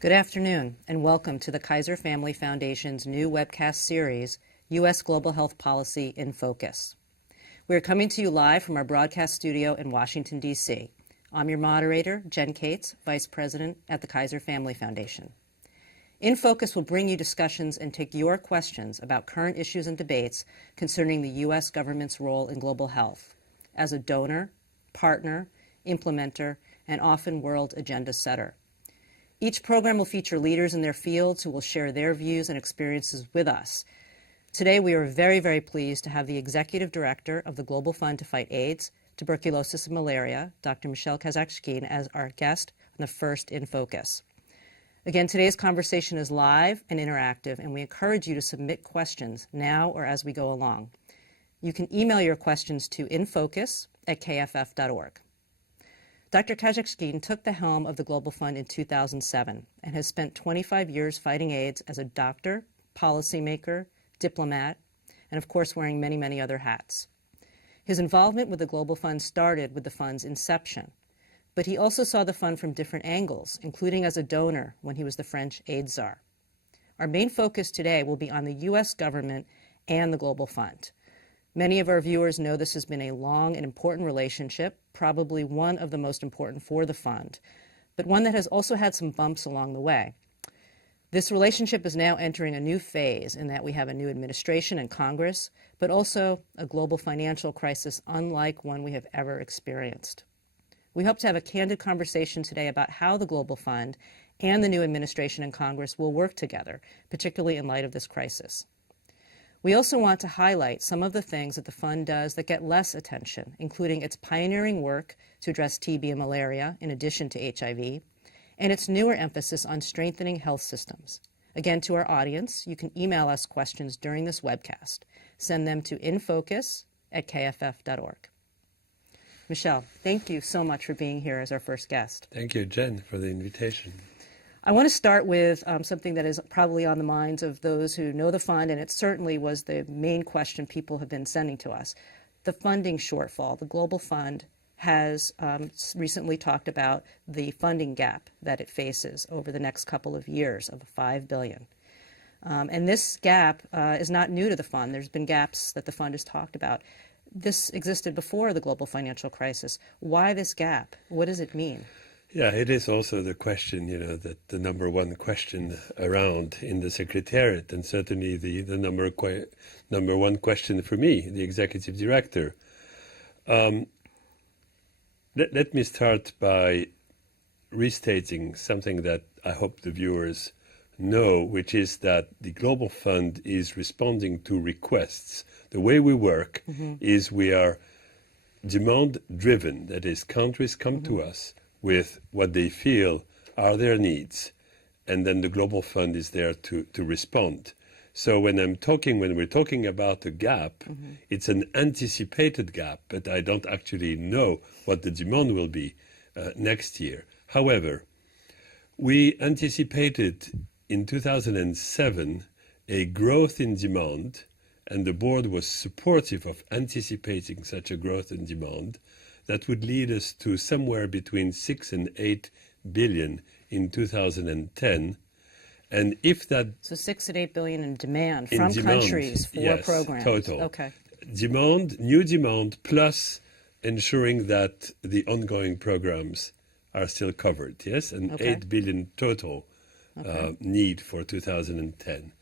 Good afternoon, and welcome to the Kaiser Family Foundation's new webcast series, U.S. Global Health Policy in Focus. We are coming to you live from our broadcast studio in Washington, D.C. I'm your moderator, Jen Cates, Vice President at the Kaiser Family Foundation. In Focus will bring you discussions and take your questions about current issues and debates concerning the U.S. government's role in global health as a donor, partner, implementer, and often world agenda setter. Each program will feature leaders in their fields who will share their views and experiences with us. Today, we are very, very pleased to have the Executive Director of the Global Fund to Fight AIDS, Tuberculosis and Malaria, Dr. Michel Kazatchkine, as our guest on the first In Focus. Again, today's conversation is live and interactive, and we encourage you to submit questions now or as we go along. You can email your questions to infocus@kff.org. Dr. Kazatchkine took the helm of the Global Fund in 2007 and has spent 25 years fighting AIDS as a doctor, policymaker, diplomat, and of course wearing many, many other hats. His involvement with the Global Fund started with the fund's inception, but he also saw the fund from different angles, including as a donor when he was the French AIDS czar. Our main focus today will be on the U.S. government and the Global Fund. Many of our viewers know this has been a long and important relationship, probably one of the most important for the fund, but one that has also had some bumps along the way. This relationship is now entering a new phase in that we have a new administration and Congress, but also a global financial crisis unlike one we have ever experienced. We hope to have a candid conversation today about how the Global Fund and the new administration and Congress will work together, particularly in light of this crisis. We also want to highlight some of the things that the fund does that get less attention, including its pioneering work to address TB and malaria in addition to HIV, and its newer emphasis on strengthening health systems. Again, to our audience, you can email us questions during this webcast. Send them to infocus@kff.org. Michel, thank you so much for being here as our first guest. Thank you, Jen, for the invitation. I want to start with something that is probably on the minds of those who know the fund, and it certainly was the main question people have been sending to us. The funding shortfall. The Global Fund has recently talked about the funding gap that it faces over the next couple of years of $5 billion. And this gap is not new to the fund. There's been gaps that the fund has talked about. This existed before the global financial crisis. Why this gap? What does it mean? Yeah, it is also the question, that the number one question around in the Secretariat, and certainly the number one question for me, the Executive Director. Let me start by restating something that I hope the viewers know, which is that the Global Fund is responding to requests. The way we work is we are demand-driven, that is, countries come to us with what they feel are their needs, and then the Global Fund is there to respond. So when we're talking about a gap, it's an anticipated gap, but I don't actually know what the demand will be next year. However, we anticipated in 2007 a growth in demand, and the board was supportive of anticipating such a growth in demand that would lead us to somewhere between 6 and 8 billion in 2010. And if that... So 6 and 8 billion in demand from countries for yes, programs. Total. Okay. New demand, plus ensuring that the ongoing programs are still covered, yes? And Okay. 8 billion total need for 2010.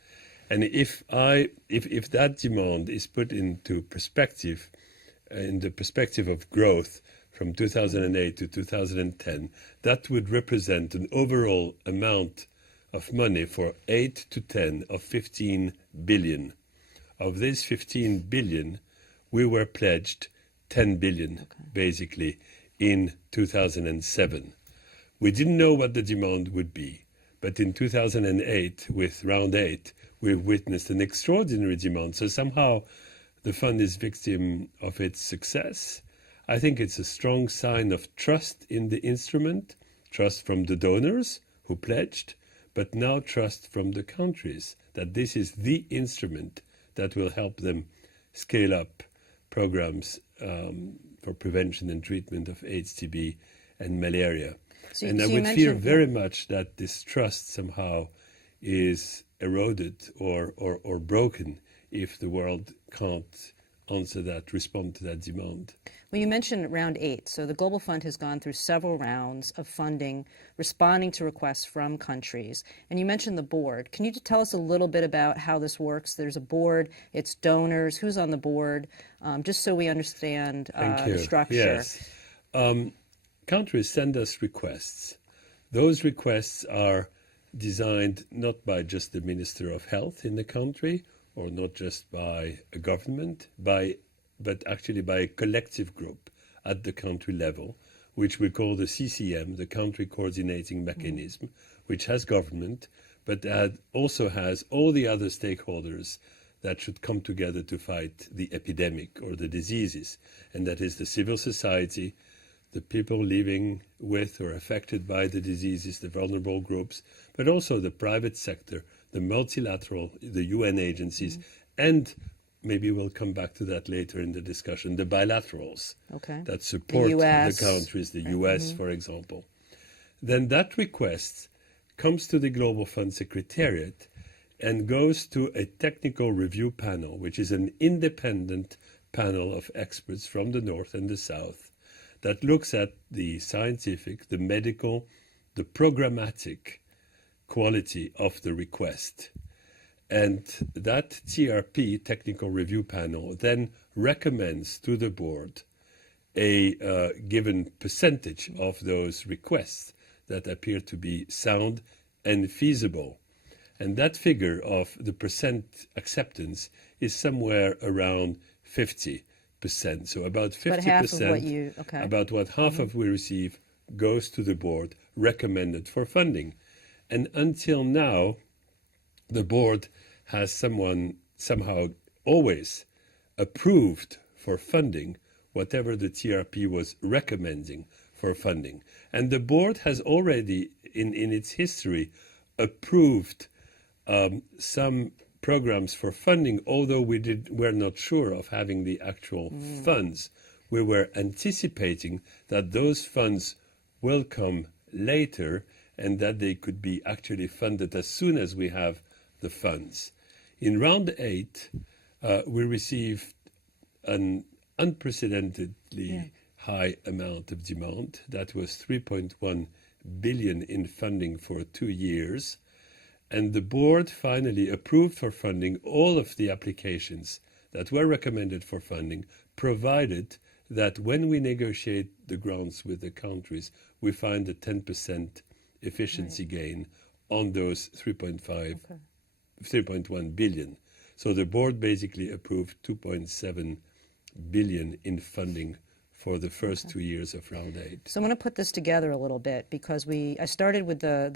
And if that demand is put into perspective, in the perspective of growth from 2008 to 2010, that would represent an overall amount of money for 8 to 10 of 15 billion. Of this 15 billion, we were pledged 10 billion, basically, in 2007. We didn't know what the demand would be, but in 2008, with round 8, we've witnessed an extraordinary demand. So somehow the fund is victim of its success. I think it's a strong sign of trust in the instrument, trust from the donors who pledged, but now trust from the countries that this is the instrument that will help them scale up programs for prevention and treatment of AIDS, TB, and malaria. And I would fear very much that this trust somehow is eroded or broken if the world can't respond to that demand. Well, you mentioned round 8. So the Global Fund has gone through several rounds of funding, responding to requests from countries. And you mentioned the board. Can you tell us a little bit about how this works? There's a board, it's donors, who's on the board, just so we understand the structure. Yes. Countries send us requests. Those requests are designed not by just the Minister of Health in the country, or not just by a government, but actually by a collective group at the country level, which we call the CCM, the Country Coordinating Mechanism, which has government, but that also has all the other stakeholders that should come together to fight the epidemic or the diseases. And that is the civil society, the people living with or affected by the diseases, the vulnerable groups, but also the private sector, the multilateral, the UN agencies, and maybe we'll come back to that later in the discussion, the bilaterals that support the countries, the US, for example. Then that request comes to the Global Fund Secretariat and goes to a technical review panel, which is an independent panel of experts from the North and the South that looks at the scientific, the medical, the programmatic quality of the request. And that TRP, Technical Review Panel, then recommends to the board a given percentage of those requests that appear to be sound and feasible. And that figure of the percent acceptance is somewhere around 50%. So about 50%, about what half of we receive goes to the board recommended for funding. And until now, the board has somehow always approved for funding whatever the TRP was recommending for funding. And the board has already, in its history, approved some programs for funding, although we're not sure of having the actual funds. We were anticipating that those funds will come later and that they could be actually funded as soon as we have the funds. In round 8, we received an unprecedentedly high amount of demand. That was 3.1 billion in funding for 2 years. And the board finally approved for funding all of the applications that were recommended for funding, provided that when we negotiate the grants with the countries, we find a 10% efficiency gain on those 3.1 billion. So the board basically approved 2.7 billion in funding for the first 2 years of round 8. So I'm going to put this together a little bit because I started with the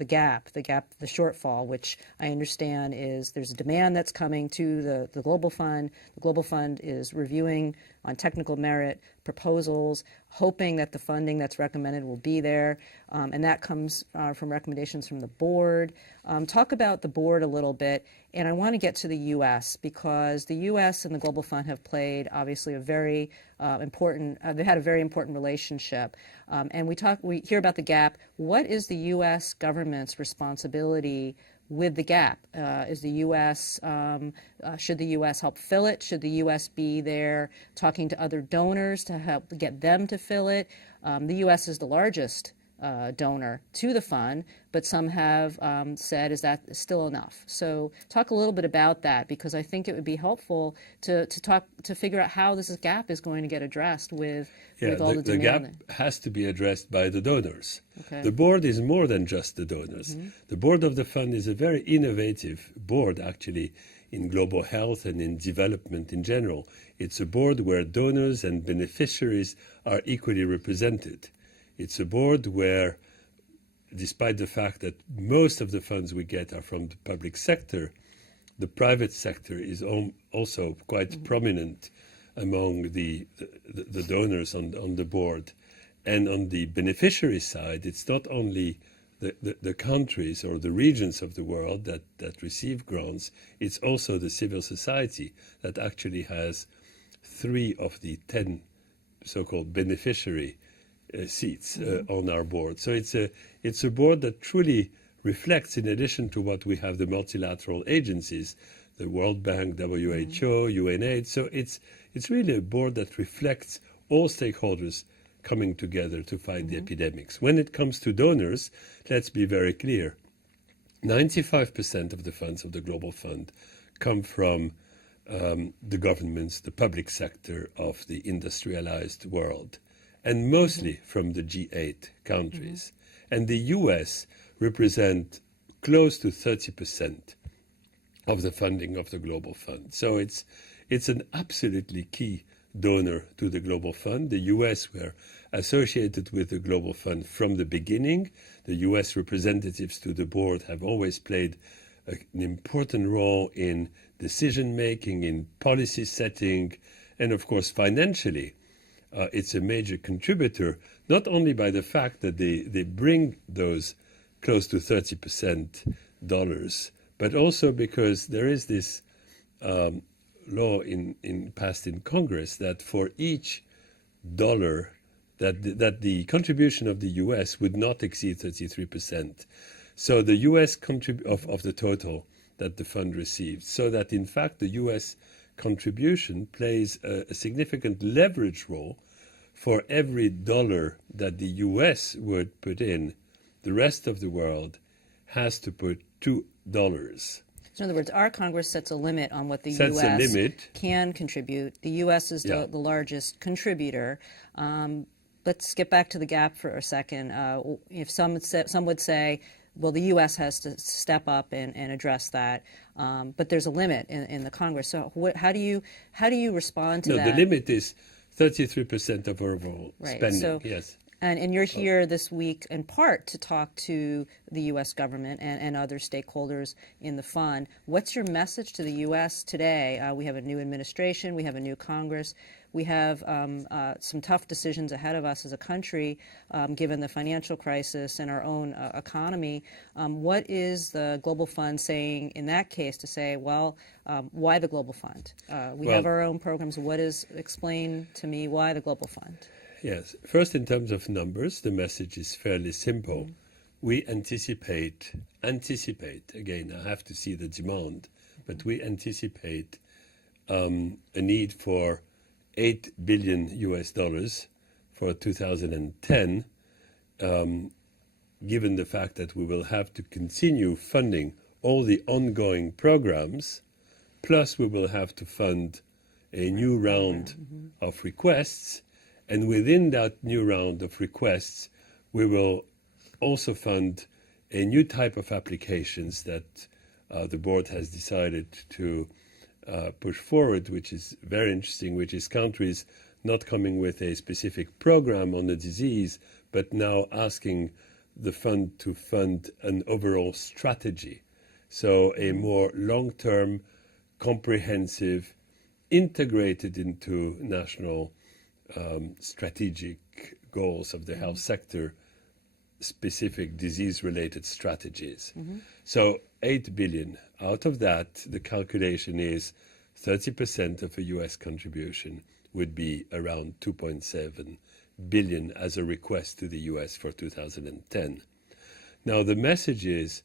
shortfall, which I understand is there's a demand that's coming to the Global Fund. The Global Fund is reviewing on technical merit proposals, hoping that the funding that's recommended will be there, and that comes from recommendations from the board. Talk about the board a little bit, and I want to get to the U.S. because the U.S. and the Global Fund have played obviously a very important, they had a very important relationship, and we hear about the gap. What is the U.S. government's responsibility with the gap? Is the U.S. Should the U.S. help fill it? Should the U.S. be there talking to other donors to help get them to fill it? The U.S. is the largest donor to the fund, but some have said, is that still enough? So talk a little bit about that, because I think it would be helpful to figure out how this gap is going to get addressed with all the demand. The gap has to be addressed by the donors. Okay. The board is more than just the donors. Mm-hmm. The board of the fund is a very innovative board, actually, in global health and in development in general. It's a board where donors and beneficiaries are equally represented. It's a board where, despite the fact that most of the funds we get are from the public sector, the private sector is also quite prominent among the donors on the board. And on the beneficiary side, it's not only the countries or the regions of the world that receive grants, it's also the civil society that actually has 3 of the 10 so-called beneficiary seats on our board. So it's a board that truly reflects, in addition to what we have, the multilateral agencies, the World Bank, WHO, UNAIDS. So it's really a board that reflects all stakeholders coming together to fight the epidemics. When it comes to donors, let's be very clear. 95% of the funds of the Global Fund come from the governments, the public sector of the industrialized world, and mostly from the G8 countries. And the US represent close to 30% of the funding of the Global Fund. So it's an absolutely key donor to the Global Fund. The US were associated with the Global Fund from the beginning. The US representatives to the board have always played an important role in decision making, in policy setting, and of course financially. It's a major contributor, not only by the fact that they bring those close to 30% dollars, but also because there is this law passed in Congress that for each dollar that the contribution of the U.S. would not exceed 33%. So the U.S. of the total that the fund receives, so that in fact the U.S. contribution plays a significant leverage role. For every dollar that the U.S. would put in, the rest of the world has to put $2. So in other words, our Congress sets a limit on what the U.S. can contribute. The U.S. is the largest contributor. Let's get back to the gap for a second. If some would say, well, the U.S. has to step up and address that, but there's a limit in the Congress. So how do you respond to that? No, the limit is 33% of overall spending. So, yes. And you're here this week in part to talk to the U.S. government and other stakeholders in the fund. What's your message to the U.S. today? We have a new administration. We have a new Congress. We have some tough decisions ahead of us as a country, given the financial crisis and our own economy. What is the Global Fund saying in that case to say, well, why the Global Fund? We have our own programs. Explain to me why the Global Fund? Yes. First, in terms of numbers, the message is fairly simple. We anticipate, again, I have to see the demand, but we anticipate a need for $8 billion for 2010, given the fact that we will have to continue funding all the ongoing programs, plus we will have to fund a new round of requests. And within that new round of requests, we will also fund a new type of applications that the board has decided to push forward, which is very interesting, which is countries not coming with a specific program on the disease, but now asking the fund to fund an overall strategy. So a more long-term, comprehensive, integrated into national strategic goals of the health sector, specific disease-related strategies. So 8 billion. Out of that, the calculation is 30% of a U.S. contribution would be around 2.7 billion as a request to the U.S. for 2010. Now, the message is,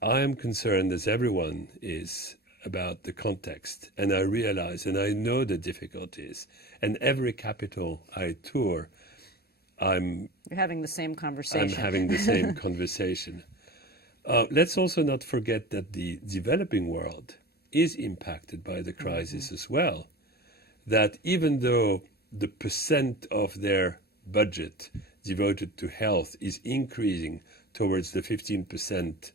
I am concerned, as everyone is, about the context, and I realize and I know the difficulties. And every capital I tour, You're having the same conversation. I'm having the same conversation. Let's also not forget that the developing world is impacted by the crisis as well. That even though the percent of their budget devoted to health is increasing towards the 15%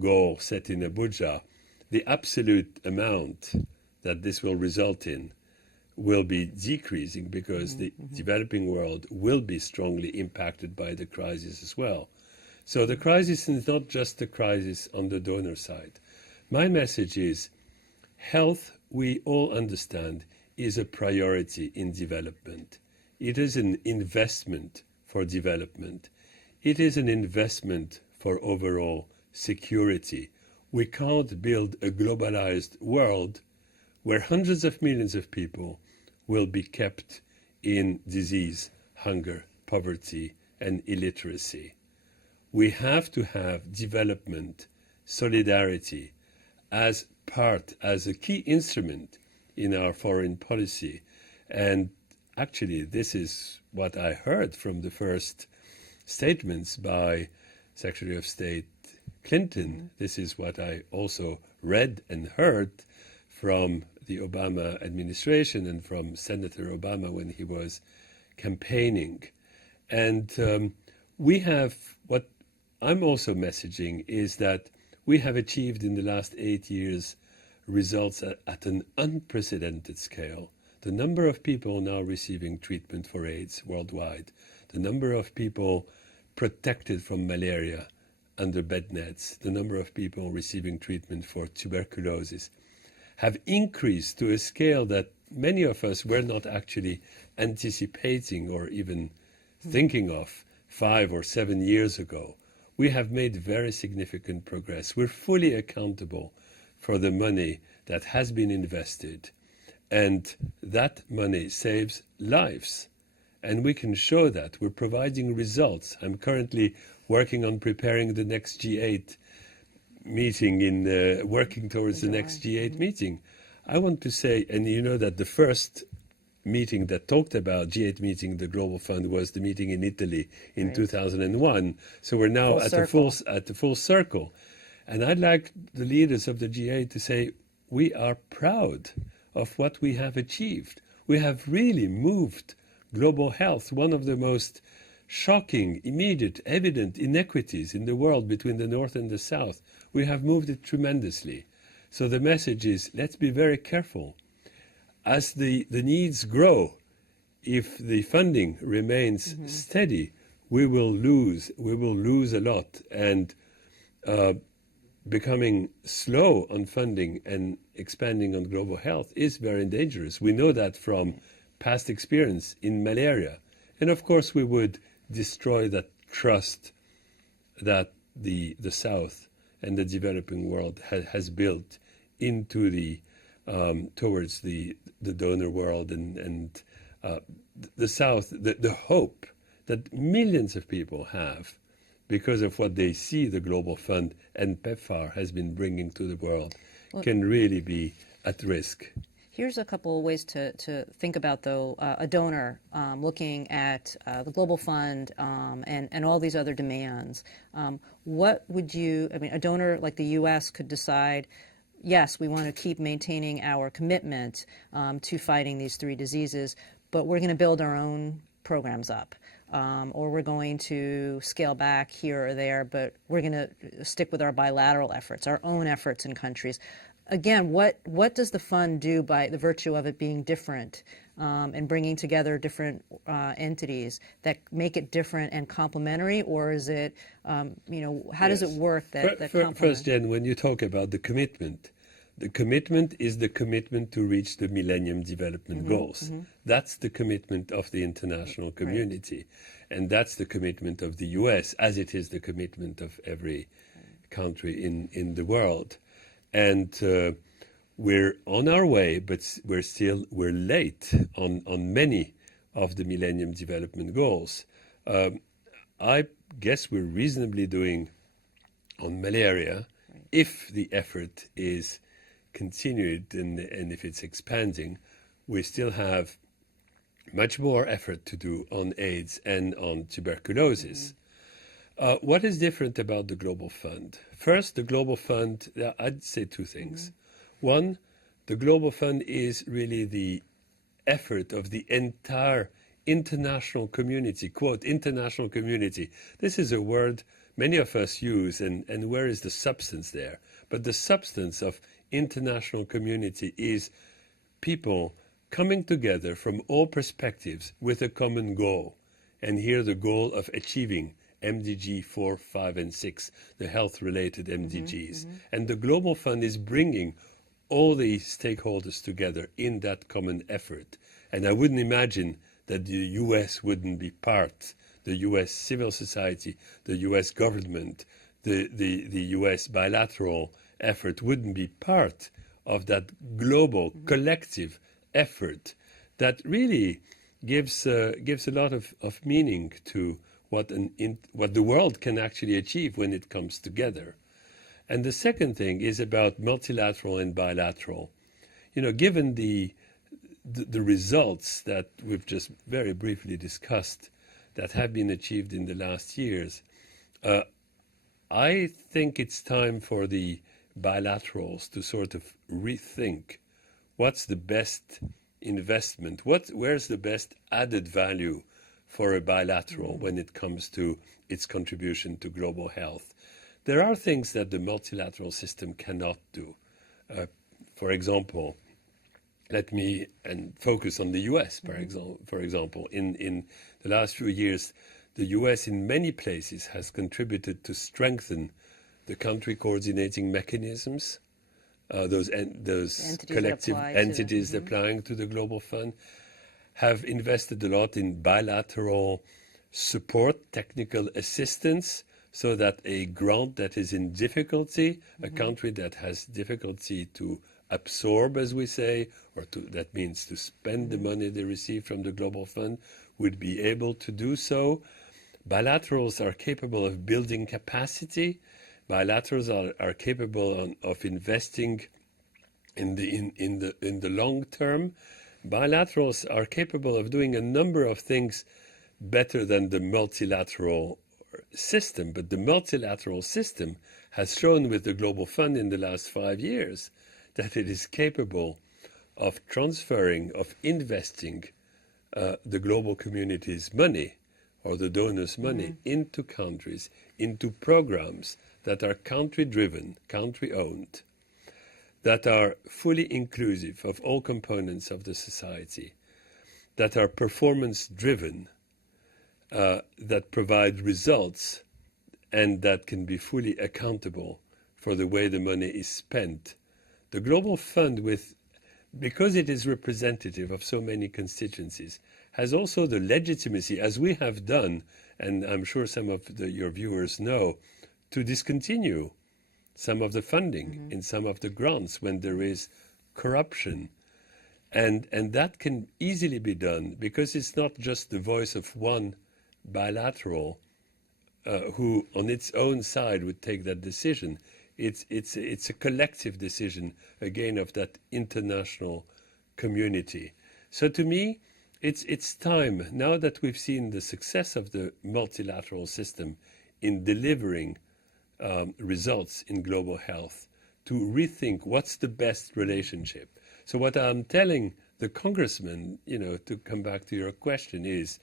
goal set in Abuja, the absolute amount that this will result in will be decreasing because the developing world will be strongly impacted by the crisis as well. So the crisis is not just a crisis on the donor side. My message is health, we all understand, is a priority in development. It is an investment for development. It is an investment for overall security. We can't build a globalized world where hundreds of millions of people will be kept in disease, hunger, poverty, and illiteracy. We have to have development, solidarity as a key instrument in our foreign policy. And actually, this is what I heard from the first statements by Secretary of State Clinton. This is what I also read and heard from the Obama administration and from Senator Obama when he was campaigning. And we have, what I'm also messaging is that we have achieved in the last 8 years results at an unprecedented scale. The number of people now receiving treatment for AIDS worldwide, the number of people protected from malaria under bed nets, the number of people receiving treatment for tuberculosis have increased to a scale that many of us were not actually anticipating or even thinking of 5 or 7 years ago. We have made very significant progress. We're fully accountable for the money that has been invested, and that money saves lives. And we can show that. We're providing results. I'm currently working on preparing the next G8 meeting, working towards the next G8 meeting. I want to say, and you know that the first meeting that talked about G8 meeting, the Global Fund, was the meeting in Italy in 2001. So we're now at the full circle. And I'd like the leaders of the G8 to say, we are proud of what we have achieved. We have really moved global health, one of the most shocking, immediate, evident inequities in the world between the North and the South. We have moved it tremendously. So the message is, let's be very careful. As the needs grow, if the funding remains steady, we will lose a lot. And becoming slow on funding and expanding on global health is very dangerous. We know that from past experience in malaria. And of course, we would destroy that trust that the South and the developing world has built into the towards the donor world and the South, the hope that millions of people have because of what they see the Global Fund and PEPFAR has been bringing to the world can really be at risk. Here's a couple of ways to think about, though, a donor looking at the Global Fund and all these other demands. What would you, I mean, a donor like the U.S. could decide, yes, we want to keep maintaining our commitment to fighting these 3 diseases, but we're going to build our own programs up. Or we're going to scale back here or there, but we're going to stick with our bilateral efforts, our own efforts in countries. Again, what does the fund do by the virtue of it being different and bringing together different entities that make it different and complementary, or is it, how does it work that First, Jen, when you talk about the commitment is the commitment to reach the Millennium Development Goals. That's the commitment of the international community. And that's the commitment of the U.S., as it is the commitment of every country in the world. And we're on our way, but we're late on many of the Millennium Development Goals. I guess we're reasonably doing on malaria if the effort is continued and if it's expanding. We still have much more effort to do on AIDS and on tuberculosis. What is different about the Global Fund? First, the Global Fund, I'd say 2 things. One, the Global Fund is really the effort of the entire international community, quote, international community. This is a word many of us use, and where is the substance there? But the substance of international community is people coming together from all perspectives with a common goal. And here the goal of achieving MDG 4, 5, and 6, the health-related MDGs. And the Global Fund is bringing all the stakeholders together in that common effort. And I wouldn't imagine that the U.S. wouldn't be part, the U.S. civil society, the U.S. government, the U.S. bilateral effort wouldn't be part of that global collective effort that really gives a lot of meaning to what the world can actually achieve when it comes together. And the second thing is about multilateral and bilateral. Given the results that we've just very briefly discussed that have been achieved in the last years, I think it's time for the bilaterals to sort of rethink what's the best investment, where's the best added value for a bilateral when it comes to its contribution to global health. There are things that the multilateral system cannot do. For example, let me focus on the US, for example. In the last few years, the US in many places has contributed to strengthen the country coordinating mechanisms, those collective entities applying to the Global Fund, have invested a lot in bilateral support, technical assistance, so that a grant that is in difficulty, a country that has difficulty to absorb, as we say, that means to spend the money they receive from the Global Fund, would be able to do so. Bilaterals are capable of building capacity. Bilaterals are capable of investing in the long term. Bilaterals are capable of doing a number of things better than the multilateral system. But the multilateral system has shown with the Global Fund in the last 5 years that it is capable of transferring, of investing the global community's money or the donors' money into countries, into programs that are country-driven, country-owned, that are fully inclusive of all components of the society, that are performance-driven, that provide results, and that can be fully accountable for the way the money is spent. The Global Fund, because it is representative of so many constituencies, has also the legitimacy, as we have done, and I'm sure some of your viewers know, to discontinue some of the funding in some of the grants when there is corruption. And that can easily be done because it's not just the voice of one bilateral who on its own side would take that decision. It's a collective decision, again, of that international community. So to me, it's time, now that we've seen the success of the multilateral system in delivering results in global health, to rethink what's the best relationship. So what I'm telling the congressman, to come back to your question, is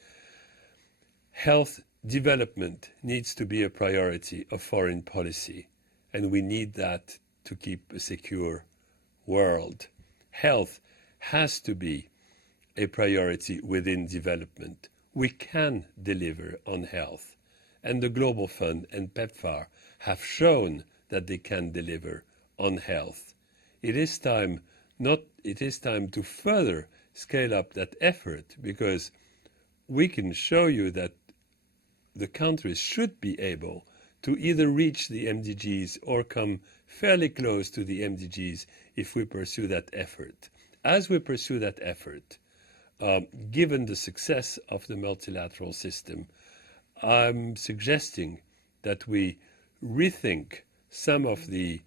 health development needs to be a priority of foreign policy, and we need that to keep a secure world. Health has to be a priority within development. We can deliver on health, and the Global Fund and PEPFAR have shown that they can deliver on health. It is time to further scale up that effort, because we can show you that the countries should be able to either reach the MDGs or come fairly close to the MDGs if we pursue that effort. As we pursue that effort, given the success of the multilateral system, I'm suggesting that we rethink some of the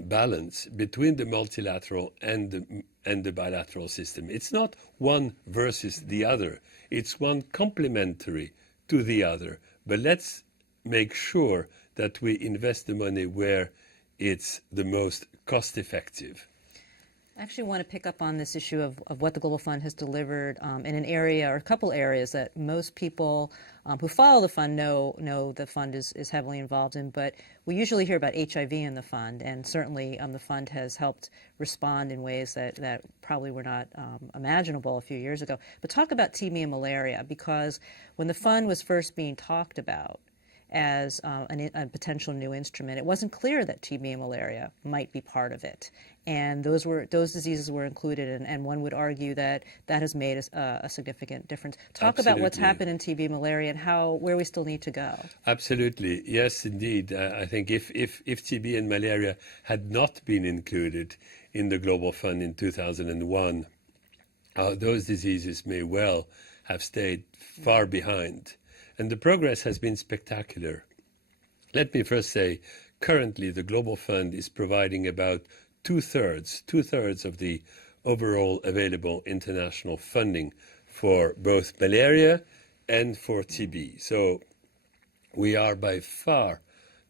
balance between the multilateral and the bilateral system. It's not one versus the other. It's one complementary to the other. But let's make sure that we invest the money where it's the most cost effective. I actually want to pick up on this issue of what the Global Fund has delivered in an area or a couple areas that most people who follow the fund know the fund is heavily involved in. But we usually hear about HIV in the fund, and certainly the fund has helped respond in ways that probably were not imaginable a few years ago. But talk about TB and malaria, because when the fund was first being talked about as a potential new instrument, it wasn't clear that TB and malaria might be part of it. And those diseases were included, and one would argue that has made a significant difference. Talk about what's happened in TB and malaria and where we still need to go. Absolutely. Yes, indeed. I think if TB and malaria had not been included in the Global Fund in 2001, those diseases may well have stayed far behind. And the progress has been spectacular. Let me first say, currently the Global Fund is providing about two-thirds of the overall available international funding for both malaria and for TB. So we are by far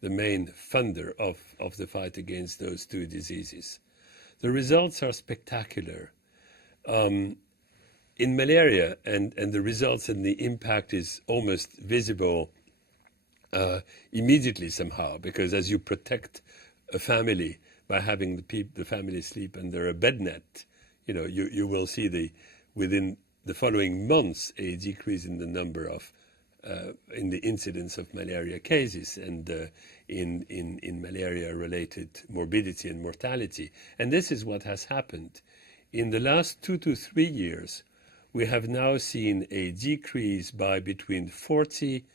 the main funder of the fight against those two diseases. The results are spectacular. In malaria, and the results and the impact is almost visible immediately somehow, because as you protect a family by having the family sleep under a bed net, you will see within the following months a decrease in the number of in the incidence of malaria cases and in malaria-related morbidity and mortality. And this is what has happened. In the last 2 to 3 years, we have now seen a decrease by between 40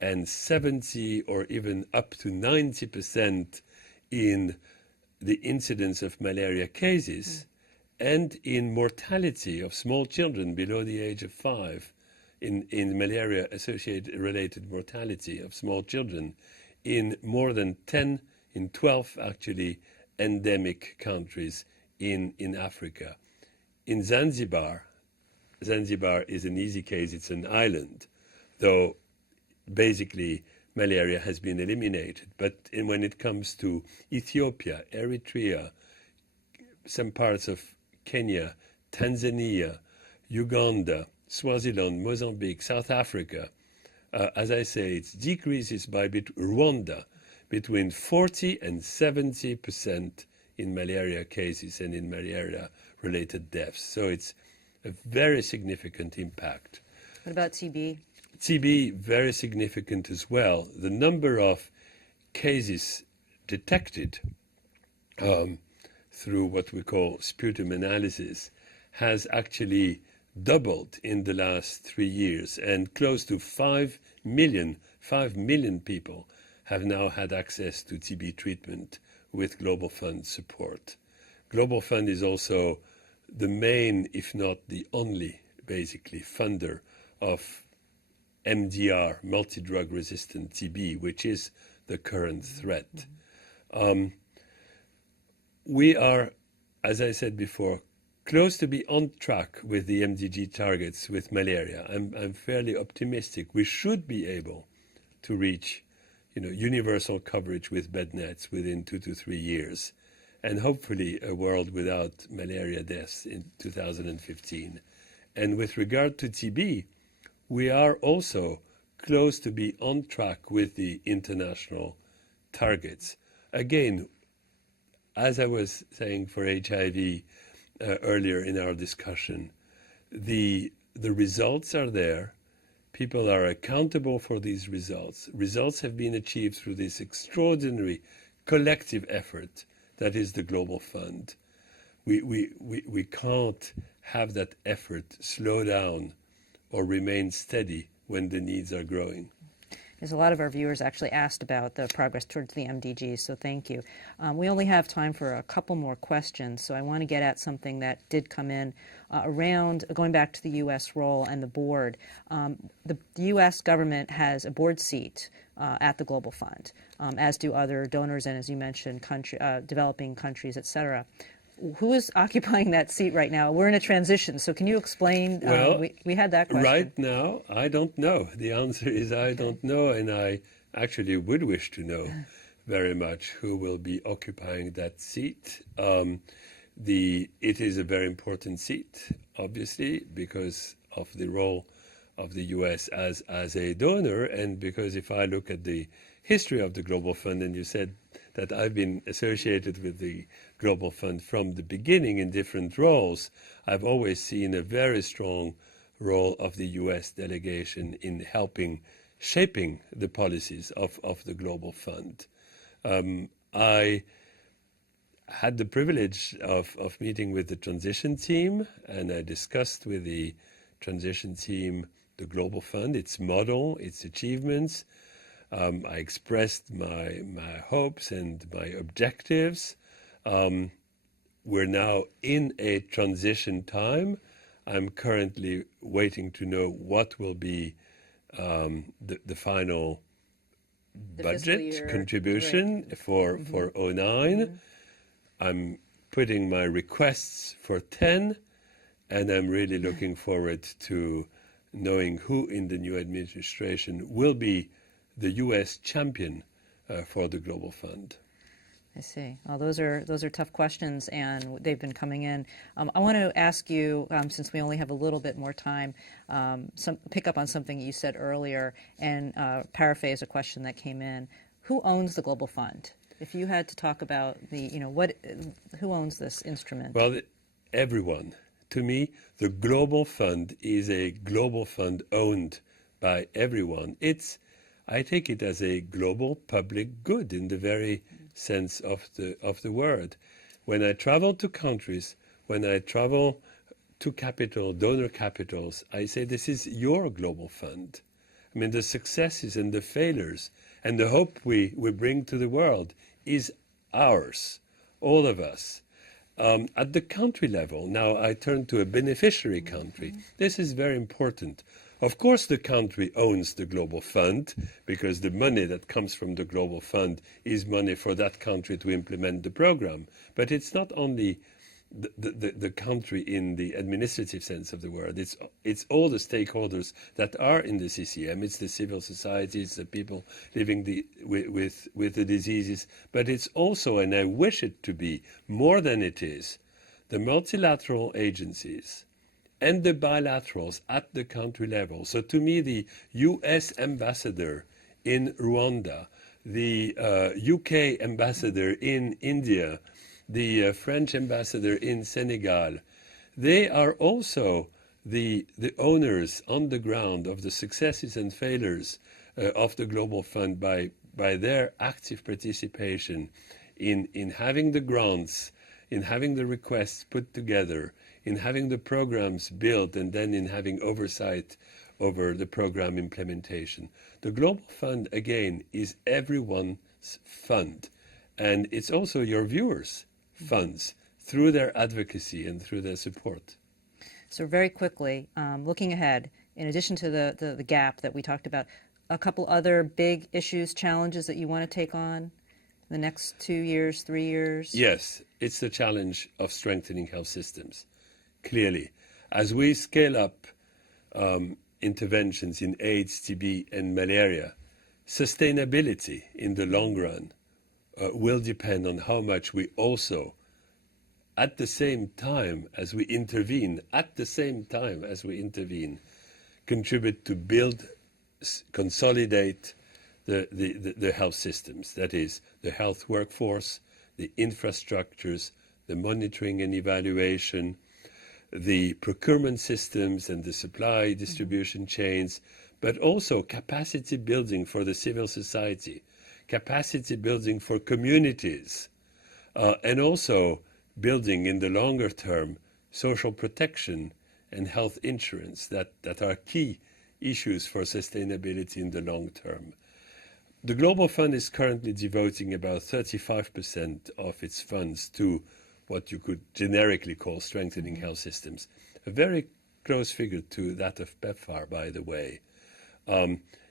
and 70 or even up to 90% in the incidence of malaria cases and in mortality of small children below the age of 5, in malaria-associated related mortality of small children in more than 10, in 12 actually, endemic countries in Africa. In Zanzibar is an easy case, it's an island, though basically malaria has been eliminated. But when it comes to Ethiopia, Eritrea, some parts of Kenya, Tanzania, Uganda, Swaziland, Mozambique, South Africa, as I say, it decreases by Rwanda between 40 and 70% in malaria cases and in malaria-related deaths. So it's a very significant impact. What about TB? TB, very significant as well. The number of cases detected through what we call sputum analysis has actually doubled in the last 3 years, and close to 5 million people have now had access to TB treatment with Global Fund support. Global Fund is also the main, if not the only, basically, funder of MDR, multi-drug resistant TB, which is the current threat. We are, as I said before, close to be on track with the MDG targets with malaria. I'm fairly optimistic. We should be able to reach, universal coverage with bed nets within 2 to 3 years, and hopefully a world without malaria deaths in 2015. And with regard to TB, we are also close to be on track with the international targets. Again, as I was saying for HIV earlier in our discussion, the results are there. People are accountable for these results. Results have been achieved through this extraordinary collective effort that is the Global Fund. We can't have that effort slow down or remain steady when the needs are growing. There's a lot of our viewers actually asked about the progress towards the MDGs, so thank you. We only have time for a couple more questions, so I want to get at something that did come in around going back to the U.S. role and the board. The U.S. government has a board seat at the Global Fund, as do other donors and, as you mentioned, developing countries, et cetera. Who is occupying that seat right now? We're in a transition, so can you explain? Well, we had that question. Right now, I don't know. The answer is I don't know, and I actually would wish to know very much who will be occupying that seat. It is a very important seat, obviously, because of the role of the U.S. as a donor, and because if I look at the history of the Global Fund, and you said that I've been associated with the Global Fund from the beginning in different roles, I've always seen a very strong role of the U.S. delegation in helping shaping the policies of the Global Fund. I had the privilege of meeting with the transition team, and I discussed with the transition team the Global Fund, its model, its achievements. I expressed my hopes and my objectives. We're now in a transition time. I'm currently waiting to know what will be the final budget contribution for 09. I'm putting my requests for 10, and I'm really looking forward to knowing who in the new administration will be the U.S. champion for the Global Fund. I see. Well, those are tough questions, and they've been coming in. I want to ask you, since we only have a little bit more time, pick up on something you said earlier and paraphrase a question that came in. Who owns the Global Fund? If you had to talk about who owns this instrument? Well, everyone. To me, the Global Fund is a global fund owned by everyone. I take it as a global public good in the very sense of the word. When I travel to countries, when I travel to donor capitals, I say this is your global fund. I mean, the successes and the failures and the hope we bring to the world is ours, all of us. At the country level, now I turn to a beneficiary country. This is very important. Of course, the country owns the Global Fund because the money that comes from the Global Fund is money for that country to implement the program. But it's not only the country in the administrative sense of the word. It's all the stakeholders that are in the CCM. It's the civil society, it's the people living with the diseases. But it's also, and I wish it to be more than it is, the multilateral agencies and the bilaterals at the country level. So to me, the U.S. ambassador in Rwanda, the UK ambassador in India, the French ambassador in Senegal, they are also the owners on the ground of the successes and failures of the Global Fund by their active participation in having the grants, in having the requests put together, in having the programs built, and then in having oversight over the program implementation. The Global Fund, again, is everyone's fund. And it's also your viewers' funds through their advocacy and through their support. So very quickly, looking ahead, in addition to the gap that we talked about, a couple other big issues, challenges that you want to take on the next 2 years, 3 years? Yes, it's the challenge of strengthening health systems. Clearly, as we scale up interventions in AIDS, TB, and malaria, sustainability in the long run will depend on how much we also, at the same time as we intervene, contribute to build, consolidate the health systems. That is, the health workforce, the infrastructures, the monitoring and evaluation, the procurement systems and the supply distribution chains, but also capacity building for the civil society, capacity building for communities, and also building in the longer term social protection and health insurance that are key issues for sustainability in the long term. The Global Fund is currently devoting about 35% of its funds to what you could generically call strengthening health systems. A very close figure to that of PEPFAR, by the way.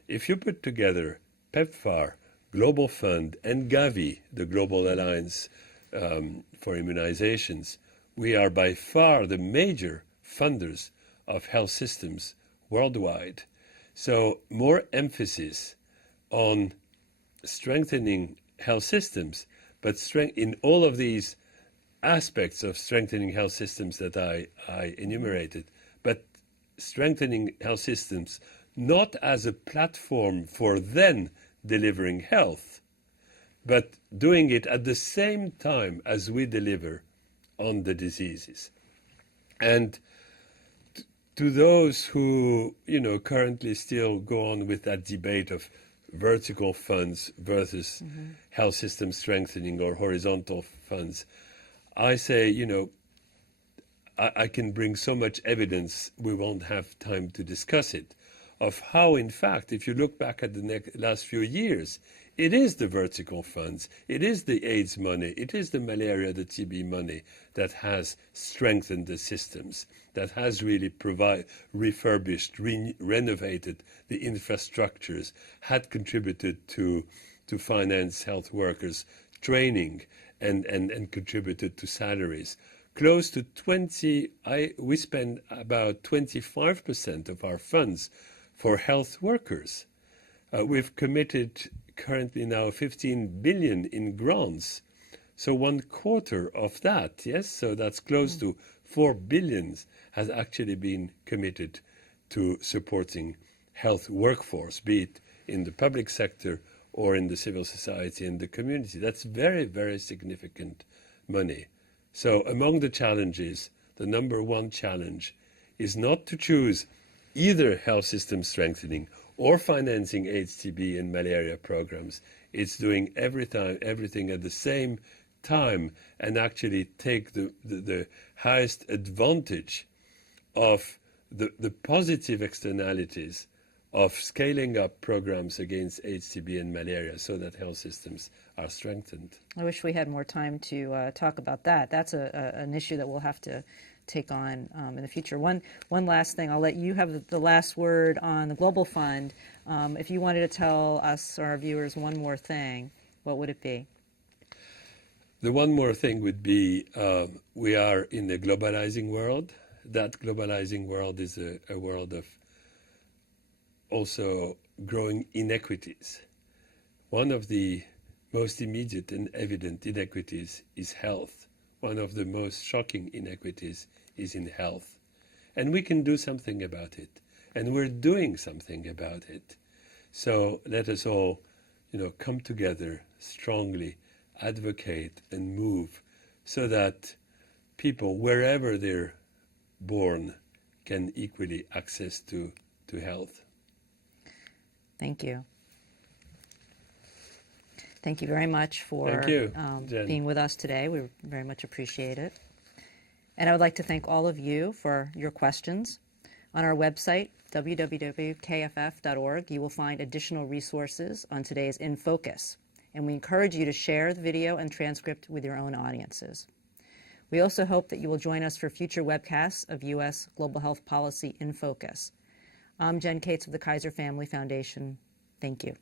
If you put together PEPFAR, Global Fund, and Gavi, the Global Alliance for Immunizations, we are by far the major funders of health systems worldwide. So more emphasis on strengthening health systems, but in all of these aspects of strengthening health systems that I enumerated, but strengthening health systems not as a platform for then delivering health, but doing it at the same time as we deliver on the diseases. And to those who, currently still go on with that debate of vertical funds versus health system strengthening or horizontal funds, I say, I can bring so much evidence, we won't have time to discuss it, of how, in fact, if you look back at the last few years, it is the vertical funds, it is the AIDS money, it is the malaria, the TB money that has strengthened the systems, that has really refurbished, renovated the infrastructures, had contributed to finance health workers training and contributed to salaries. Close to we spend about 25% of our funds for health workers. We've committed currently now 15 billion in grants. So 1/4 of that, yes, so that's close to 4 billion has actually been committed to supporting health workforce, be it in the public sector or in the civil society and the community. That's very, very significant money. So among the challenges, the number one challenge is not to choose either health system strengthening or financing AIDS, TB, and malaria programs. It's doing everything at the same time and actually take the highest advantage of the positive externalities of scaling up programs against AIDS, TB, and malaria so that health systems are strengthened. I wish we had more time to talk about that. That's an issue that we'll have to take on in the future. One last thing, I'll let you have the last word on the Global Fund. If you wanted to tell us or our viewers one more thing, what would it be? The one more thing would be we are in a globalizing world. That globalizing world is a world of also growing inequities. One of the most immediate and evident inequities is health. One of the most shocking inequities is in health. And we can do something about it. And we're doing something about it. So let us all, come together strongly, advocate and move so that people, wherever they're born, can equally access to health. Thank you. Thank you very much for being with us today. We very much appreciate it. And I would like to thank all of you for your questions. On our website, www.kff.org, you will find additional resources on today's In Focus. And we encourage you to share the video and transcript with your own audiences. We also hope that you will join us for future webcasts of U.S. Global Health Policy in Focus. I'm Jen Cates of the Kaiser Family Foundation. Thank you.